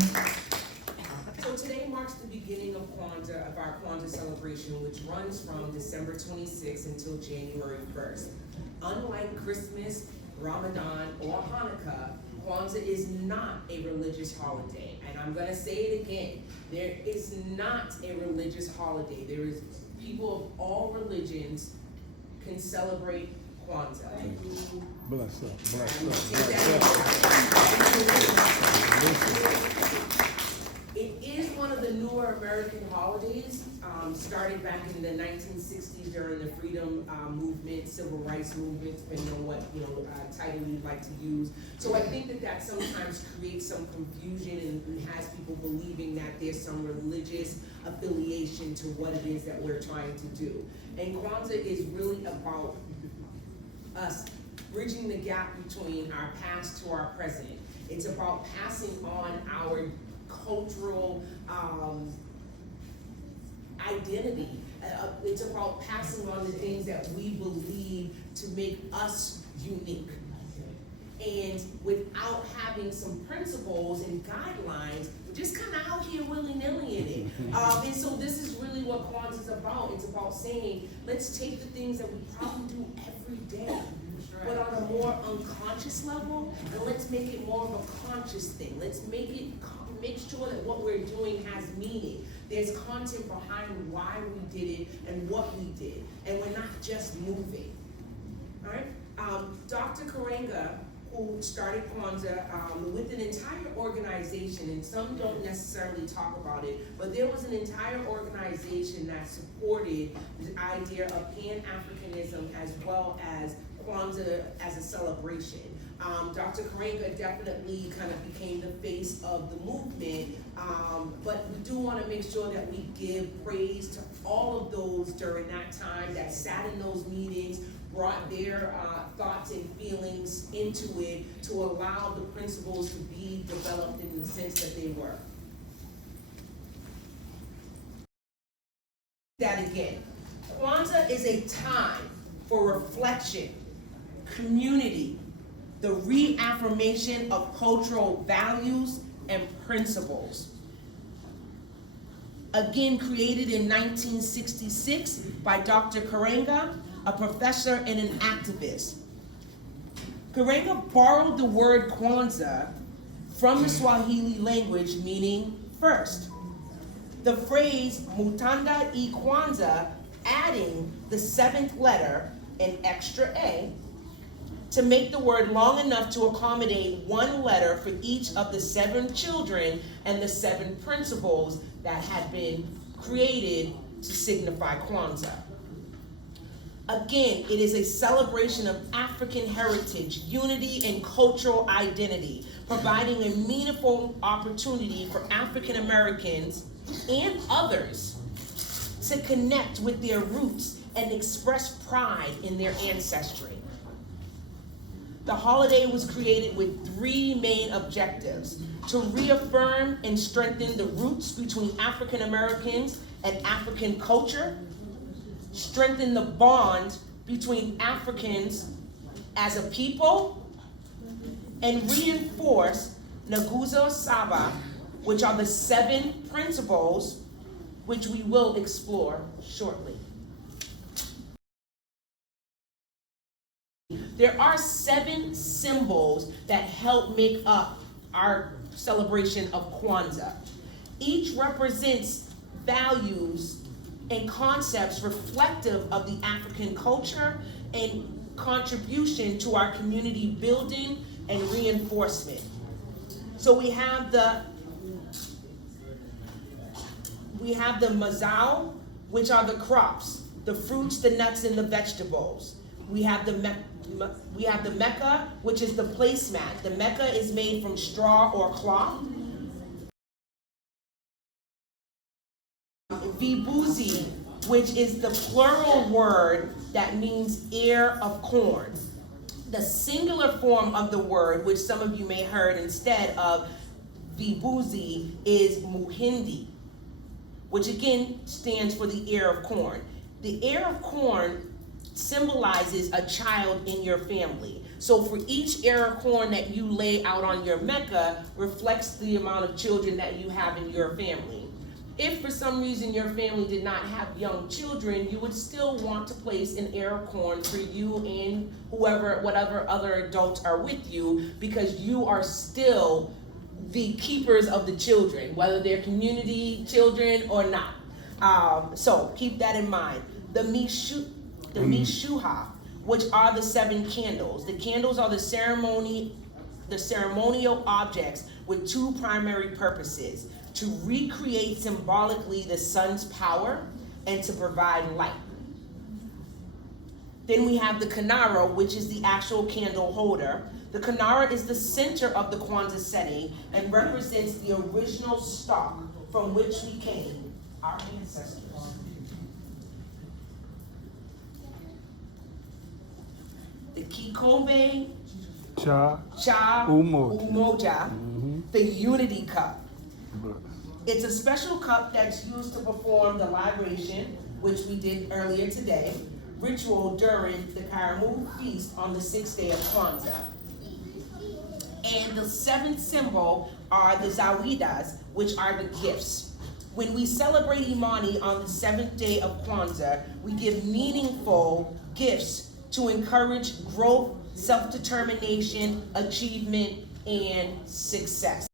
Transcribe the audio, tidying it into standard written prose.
So today marks the beginning of Kwanzaa, of our Kwanzaa celebration, which runs from December 26th until January 1st. Unlike Christmas, Ramadan, or Hanukkah, Kwanzaa is not a religious holiday. And I'm gonna say it again, there is not a religious holiday. There is people of all religions can celebrate Kwanzaa. Bless up, bless up. It is one of the newer American holidays, started back in the 1960s during the freedom movement, civil rights movement, depending on what title you'd like to use. So I think that sometimes creates some confusion and has people believing that there's some religious affiliation to what it is that we're trying to do. And Kwanzaa is really about us bridging the gap between our past to our present. It's about passing on our cultural identity. It's about passing on the things that we believe to make us unique. And without having some principles and guidelines, we're just kind of out here willy-nilly in it. And so this is really what Kwanzaa is about. It's about saying, let's take the things that we probably do every day, but on a more unconscious level, and let's make it more of a conscious thing. Let's make sure that what we're doing has meaning. There's content behind why we did it and what we did, and we're not just moving. All right? Dr. Karenga, who started Kwanzaa with an entire organization, and some don't necessarily talk about it, but there was an entire organization that supported the idea of Pan-Africanism as well as Kwanzaa as a celebration. Dr. Karenga definitely kind of became the face of the movement, but we do want to make sure that we give praise to all of those during that time that sat in those meetings, brought their thoughts and feelings into it to allow the principles to be developed in the sense that they were. That again, Kwanzaa is a time for reflection, community, the reaffirmation of cultural values and principles. Again, created in 1966 by Dr. Karenga, a professor and an activist. Karenga borrowed the word Kwanzaa from the Swahili language meaning first. The phrase Mutanda e Kwanzaa, adding the seventh letter, an extra A, to make the word long enough to accommodate one letter for each of the 7 children and the 7 principles that had been created to signify Kwanzaa. Again, it is a celebration of African heritage, unity, and cultural identity, providing a meaningful opportunity for African Americans and others to connect with their roots and express pride in their ancestry. The holiday was created with 3 main objectives: to reaffirm and strengthen the roots between African Americans and African culture, strengthen the bond between Africans as a people, and reinforce Nguzo Saba, which are the 7 principles which we will explore shortly. There are 7 symbols that help make up our celebration of Kwanzaa. Each represents values and concepts reflective of the African culture and contribution to our community building and reinforcement. So we have the mazao, which are the crops, the fruits, the nuts, and the vegetables. We have the mecca, which is the placemat. The mecca is made from straw or cloth. Vibuzi, which is the plural word that means ear of corn. The singular form of the word, which some of you may have heard instead of Vibuzi, is muhindi, which again stands for the ear of corn. The ear of corn symbolizes a child in your family. So for each ear of corn that you lay out on your Mecca reflects the amount of children that you have in your family. If for some reason your family did not have young children, you would still want to place an ear of corn for you and whatever other adults are with you, because you are still the keepers of the children, whether they're community children or not. So keep that in mind. The Mishuha, which are the 7 candles. The candles are the ceremonial objects with 2 primary purposes: to recreate symbolically the sun's power and to provide light. Then we have the Kinara, which is the actual candle holder. The Kinara is the center of the Kwanzaa setting and represents the original stock from which we came, our ancestors. The Kikombe Cha Umoja, the unity cup. It's a special cup that's used to perform the libation, which we did earlier today, ritual during the Karamu feast on the 6th day of Kwanzaa. And the 7th symbol are the Zawidas, which are the gifts. When we celebrate Imani on the 7th day of Kwanzaa, we give meaningful gifts to encourage growth, self-determination, achievement, and success.